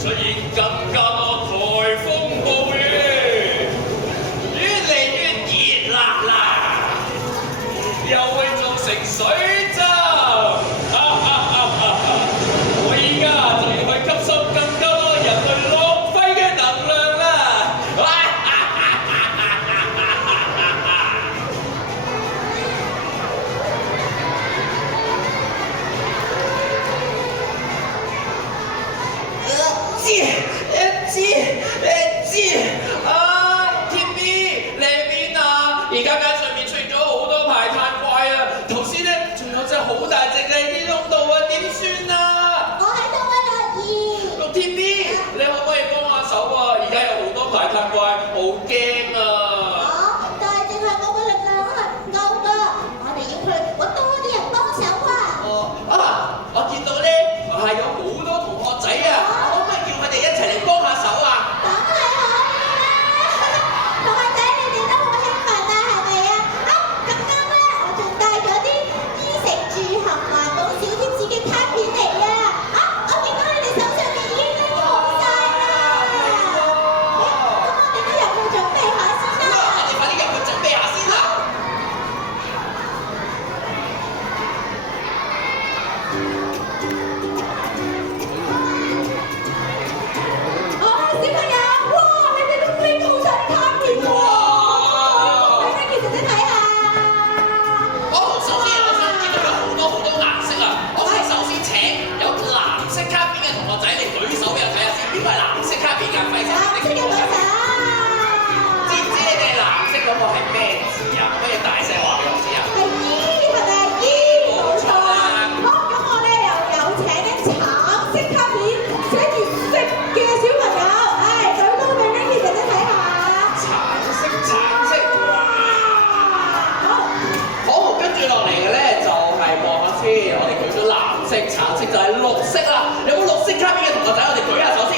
出現更加多颱風暴雨，越嚟越熱辣啦，又會造成水浸。我依家就要去吸收更加多人類浪費嘅能量啦！天 B 你喺邊啊？而家街上面出現咗好多排碳怪啊！頭先咧仲有隻好大隻嘅天空度啊，點算啊？我喺度啊，樂兒。六天 B 你可唔可以幫下手啊？而家有好多排碳怪，好驚啊！但係淨係我嘅力量係唔夠㗎，我哋要去揾多啲人幫手啊！我見到咧係有好多同學仔啊，可唔可以叫佢哋一齊嚟幫下手啊？梗係可以啦！同學仔，你哋都好興奮啊，係咪啊？咁啱咧，我仲帶咗啲衣食住行環保小貼士嘅卡片嚟啊！我見到你哋手上面已經拎好晒啦！咁我哋都入去準備下先啦！我哋快啲入去準備下先啦！小朋友，哇！你哋都拎好晒啲卡片喎！俾 Vicky 姐姐睇下。首先我想見到有好多顏色啊！我哋首先請有藍色卡片嘅同學仔嚟舉手俾我睇下先，邊個係藍色卡片㗎？費事藍色嘅女仔。知唔知你哋藍色嗰個係咩字啊？可唔可以大聲話俾我知啊？係衣係咪？衣冇錯啦。好，咁我咧又有請啲橙色卡片，寫住食嘅小朋友，舉高俾 Vicky 姐姐睇下。橙色，哇！好，跟住落嚟嘅咧就係望下先，我哋舉咗藍色、橙色就係綠色啦。有冇綠色卡片嘅同學仔？我哋舉下手先。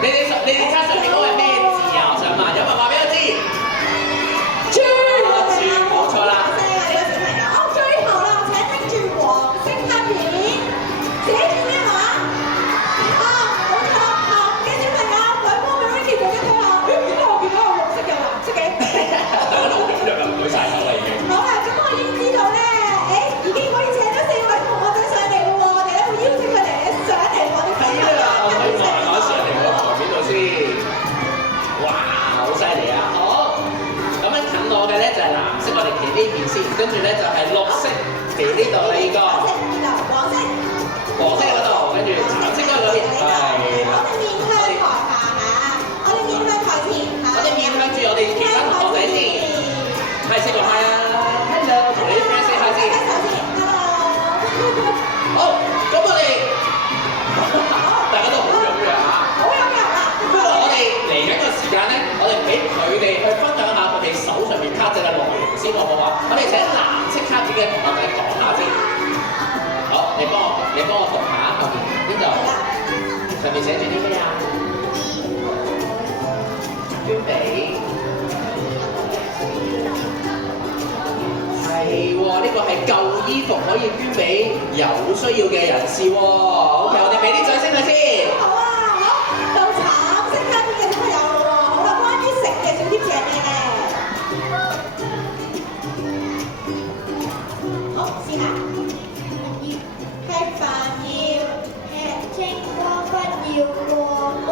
你哋卡上面嗰個係咩字啊？我想問，有冇人話俾我知？豬，冇錯啦。多謝啊，呢個小朋友。好，最後啦，請拎住黃色卡片，寫住咩話？冇錯，紅嘅小朋友舉高俾 Vicky 姐姐睇下。點解我見到有綠色有藍色嘅？大家都好踴躍啊，舉晒手啦已經。好啦，咁我已經知道咧，已經可以請咗4位同學仔上嚟咯喎，我哋咧會邀請佢哋上嚟我哋分享係啦，我可以望下上嚟個台面度先。哇，好犀利啊！好，咁樣近我嘅咧就係藍色，我哋企呢邊先，跟住咧就係綠色，企呢度啦呢個。黃色嗰度，跟住橙色嗰邊，係啦。我哋面向台下嚇，我哋面向台前嚇。我哋面向住我哋其他同學仔先，係先講 hi 啊 ，hello， 同你啲 friend say hi 先。好，咁我哋大家都好踴躍嚇。好踴躍啊！不過我哋嚟緊個時間咧，我哋俾佢哋去分享下佢哋手上面卡仔嘅內容先，好唔好啊？我哋請藍色卡片嘅同學仔講下先。好，你幫我讀下後邊邊度？上面寫住啲咩啊？捐俾係喎，呢個係舊衣服可以捐俾有需要嘅人士喎。OK，我哋俾啲掌聲佢先。好啊，好，到橙色卡片嘅小朋友咯喎，好啦，關於食嘅小貼士係咩咧？好，試下。吃飯要吃清光，不要過多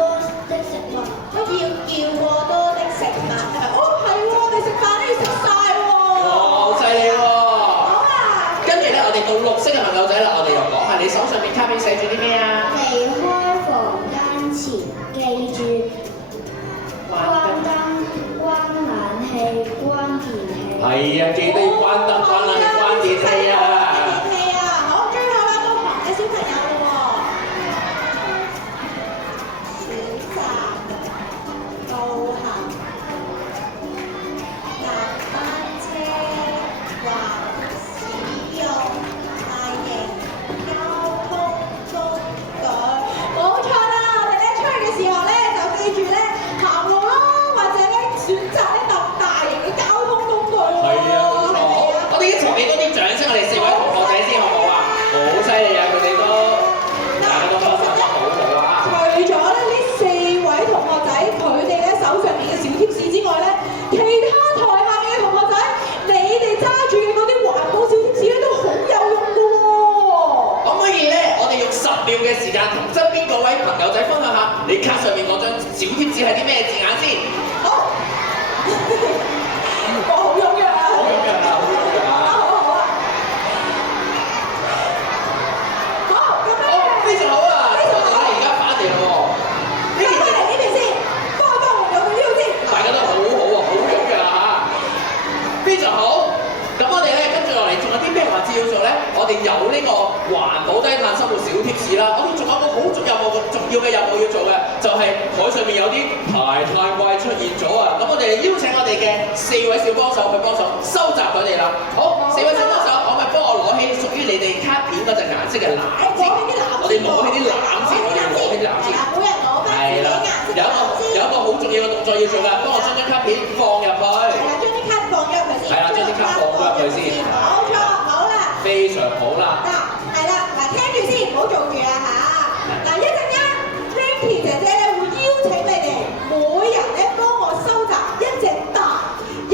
的食物，不要叫過多的食物。係喎，我哋食飯都要食晒喎。哇，好犀利喎！好啊。跟住咧，我哋到綠色嘅朋友仔啦，我哋又講下你手上面卡片寫住啲咩啊？離開房間前，記住關燈、關冷氣、關電器。係啊，記得要關燈、關冷氣、關電器啊！電器啊，好，最後啦，到旁嘅小朋友咯喎。小站、步行、搭單車、或使用大型交通工具。冇錯啦，我哋咧出去嘅時候咧，就記住咧行路啦，或者咧選擇咧搭大型嘅交通工具喎。係啊，冇錯邊個位朋友仔分享下你卡上面嗰張小貼紙係啲咩字眼先？好，我好踴躍啊！好踴躍啊！好踴躍啊！好啊！好，咁咧，非常好啊！我哋而家翻嚟啦喎，呢件翻嚟呢邊先，幫我換咗佢呢度先。大家都好好啊，好踴躍啊嚇！非常好。咁我哋咧跟住落嚟仲有啲咩環節要做咧？我哋有呢個環保低碳生活小貼士啦。我哋仲有個好重要嘅任務要做嘅，就係台上面有啲排碳怪出現咗啊！咁我哋邀請我哋嘅4位小幫手去幫手收集佢哋啦。好，4位小幫手，可唔可以幫我攞起屬於你哋卡片嗰隻顏色嘅籃先？我哋攞起啲籃先，我哋攞起啲籃先。每人攞翻自己顏色嘅籃先。有一個好重要嘅動作要做㗎，幫我將張卡片放入去。係啦，將啲卡放咗入去先。係啦，將啲卡放咗入去先。冇錯，好啦。非常好啦。嗱，係啦，嗱，聽住先，唔好做住啊嚇。嗱，一陣間 Frankie 姐姐咧會邀請你哋每人咧幫我收集一隻大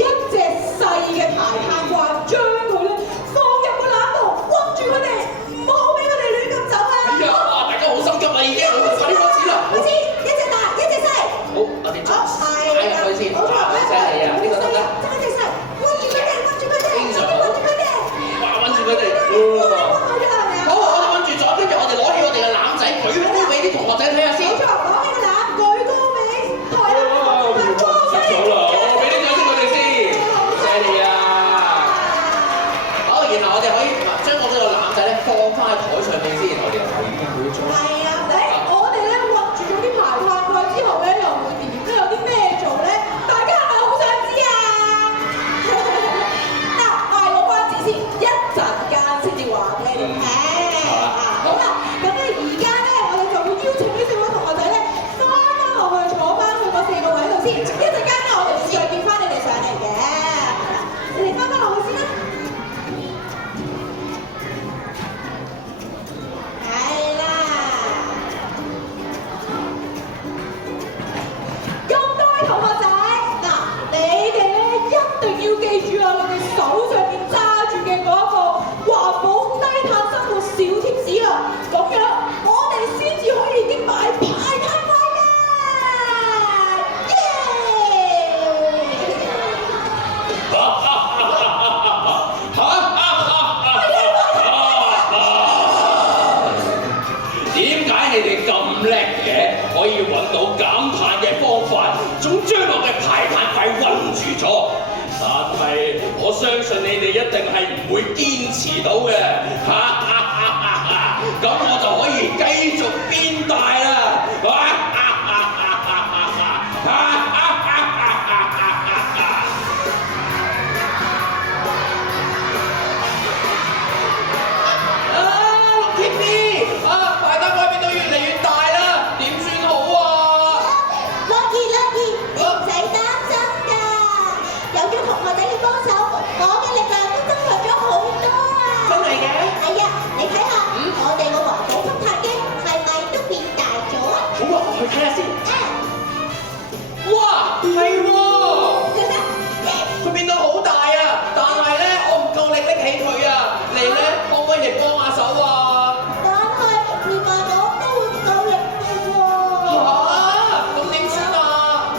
一隻細嘅排碳怪，將佢咧放入個籃度，屈住佢哋，唔好俾佢哋亂咁走啊！哎呀，哇！大家好心急啦，已經，快啲開始啦！開始，一隻大，一隻細。好，我哋好，擺入去先。冇錯，哇，犀利啊！呢個得唔得？爭一隻細，屈住佢哋，屈住佢哋，非常好。屈住佢哋。哇，揾住佢哋。好，我哋揾住咗，跟住我哋攞起我哋嘅籃仔，舉高俾啲同學仔睇下先。冇錯，攞起個籃，舉高俾台下嘅同學仔。好啦，我俾啲掌聲佢哋先，犀利啊！好，然後我哋可以將我哋個籃仔咧放翻喺台上面先，我哋又已經會做。係啊，我哋咧屈住咗啲排碳怪之後咧，又會點咧？有啲咩做咧？大家係咪好想知啊？嗱，我係攞翻紙先，一陣間先至話俾你哋聽。好啦，咁咧而家咧，我哋就會邀請呢4位同學仔咧，翻落去坐翻去嗰4個位度先。一陣間咧，我哋會再叫翻你哋上嚟嘅。你哋翻落去先啦。係啦。咁多位同學仔，嗱，你哋咧一定要記住啊！你哋手上面揸住嘅嗰一個環保低碳生活小貼士啊，咁樣我哋先至可以擊敗排碳怪嘅。耶！點解你哋咁叻嘅？可以揾到減碳嘅方法，仲將我嘅排碳怪韞住咗。但係我相信你哋一定係唔會堅持到嘅。咁我就可以繼續變大啦。排碳怪變到越嚟越大啦，點算好啊？ Lucky， 你唔使擔心㗎，有咗同學仔嘅幫手，我嘅力量都增強咗好多啊！真係嘅？係啊，你睇下，我哋個環保吸碳機係咪都變大咗啊？好啊，我去睇下先。哇，係喎，佢變到好大啊！但係咧，我唔夠力拎起佢啊！你咧可唔可以嚟幫下手啊？但係連埋我都會唔夠力嘅喎。咁點算啊？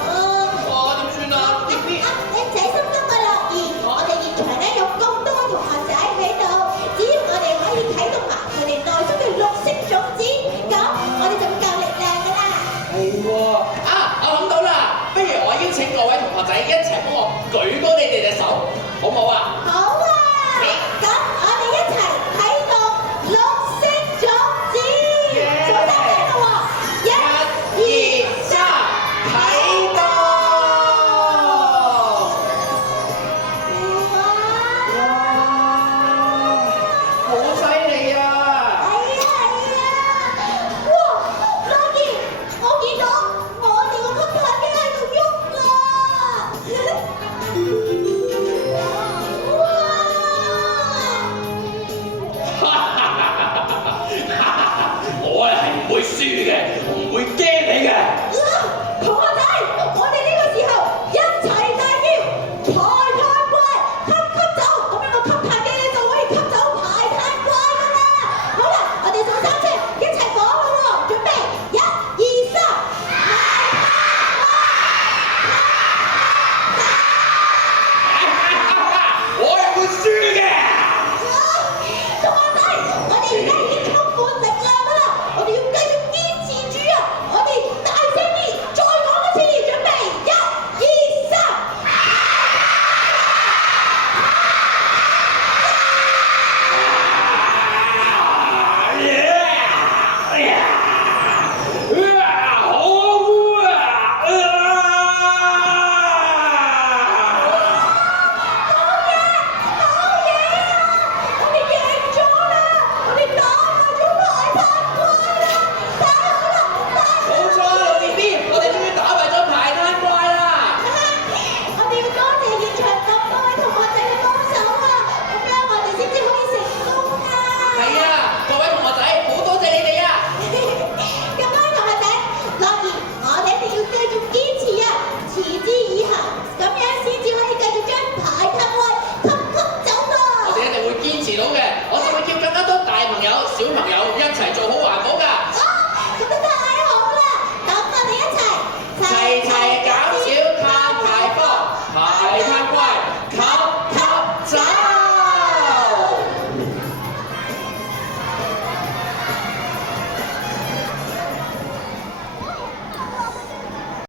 點算啊？點邊？你唔使心急啊，樂兒，我哋現場咧有咁多位同學仔喺度，只要我哋可以啟動埋佢哋內心嘅綠色種子，咁我哋就會夠力量㗎啦。係喎，我諗到啦，不如我邀請各位同學仔一齊幫我舉高你哋隻手，好唔好啊？好啊，咁我哋一齊啟動綠色種子，數3聲啦喎，1、2、3，啟動！哇，好犀利啊！係啊，哇，Lucky，我見到我哋個吸碳機喺度喐啦！哇！小朋友一齊做好環保㗎。